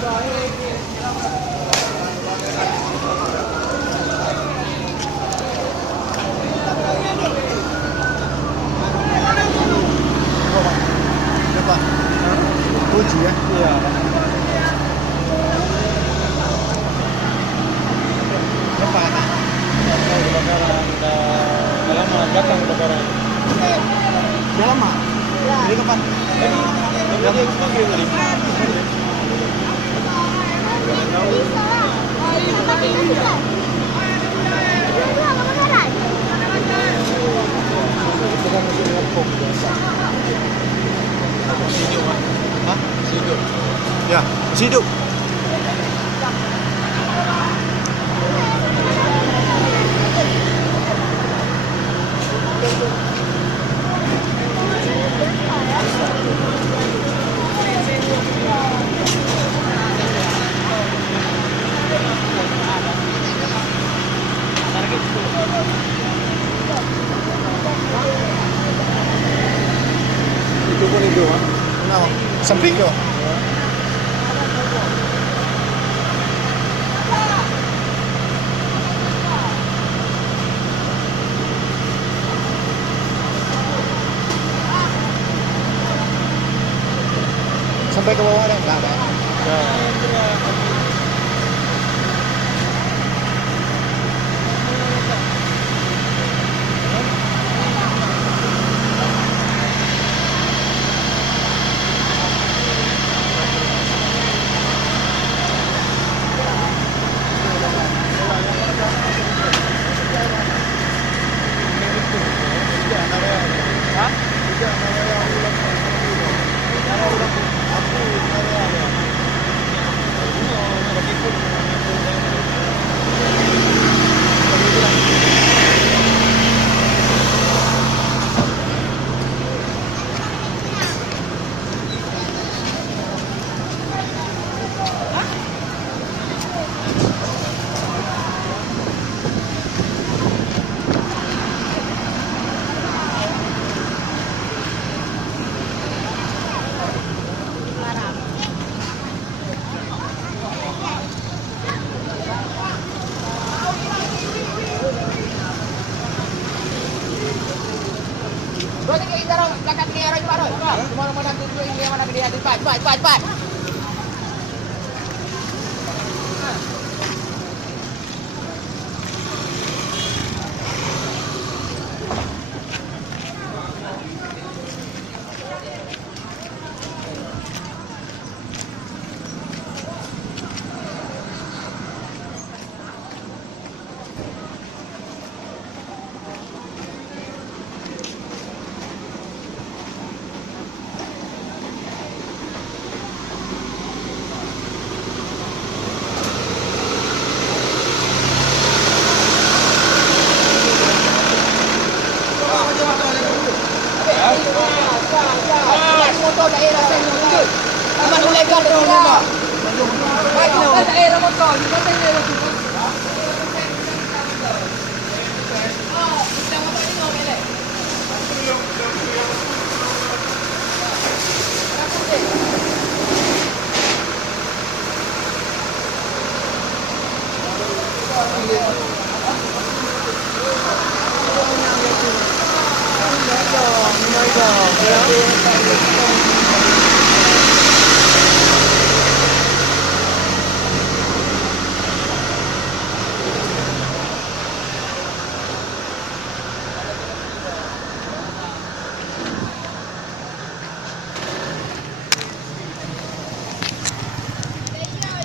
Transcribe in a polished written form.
Dapat. Uji ya? Iya. Dapat. Kebakaran udah lama datang kebakaran. Udah lama? Dari kapan? Udah sebagai tadi. Itu kan masih ngepok biasa. Masih hidup, Pak. Hah? Masih hidup. Ya, masih hidup. Itu pun hidup, Pak. Kenapa? Samping kau? Sampai ke bawah ada? Enggak ada. Boleh kita taruh dekat ni orang cepat oi. Semua orang pada tunjuk ini yang mana dia ada cepat. Motor daerah saya mundur. Aman legal dia. Baik, daerah motor. Kita tanya